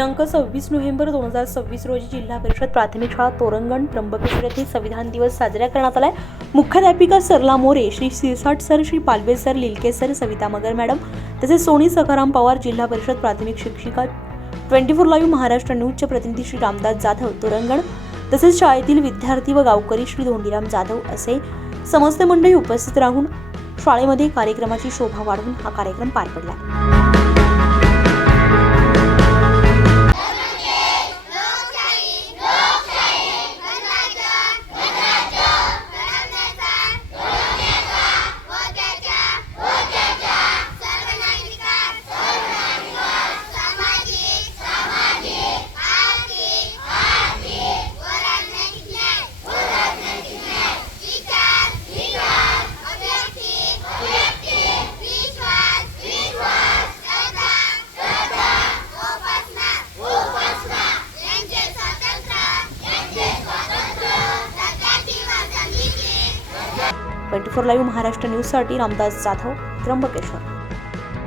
दिनांक सव्वीस नोव्हेंबर दोन हजार सव्वीस रोजी जिल्हा परिषद प्राथमिक शाळा तोरंगण त्र्यंबकेश्वर येथे संविधान दिवस साजरा करण्यात आलाय. मुख्याध्यापिका Sarala More Shri Sirsat sir Shri Palve sir Lilke sir Savita Magar madam तसेच सोनी सखाराम पवार जिल्हा परिषद प्राथमिक शिक्षिका ट्वेंटी फोर लाईव्ह महाराष्ट्र न्यूजचे प्रतिनिधी श्री रामदास जाधव तोरंगण तसेच शाळेतील विद्यार्थी व गावकरी श्री धोंडीराम जाधव असे समस्त मंडळी उपस्थित राहून शाळेमध्ये कार्यक्रमाची शोभा वाढवून हा कार्यक्रम पार पडला. ट्वेंटी फोर लाईव्ह महाराष्ट्र न्यूजसाठी रामदास जाधव त्र्यंबकेश्वर.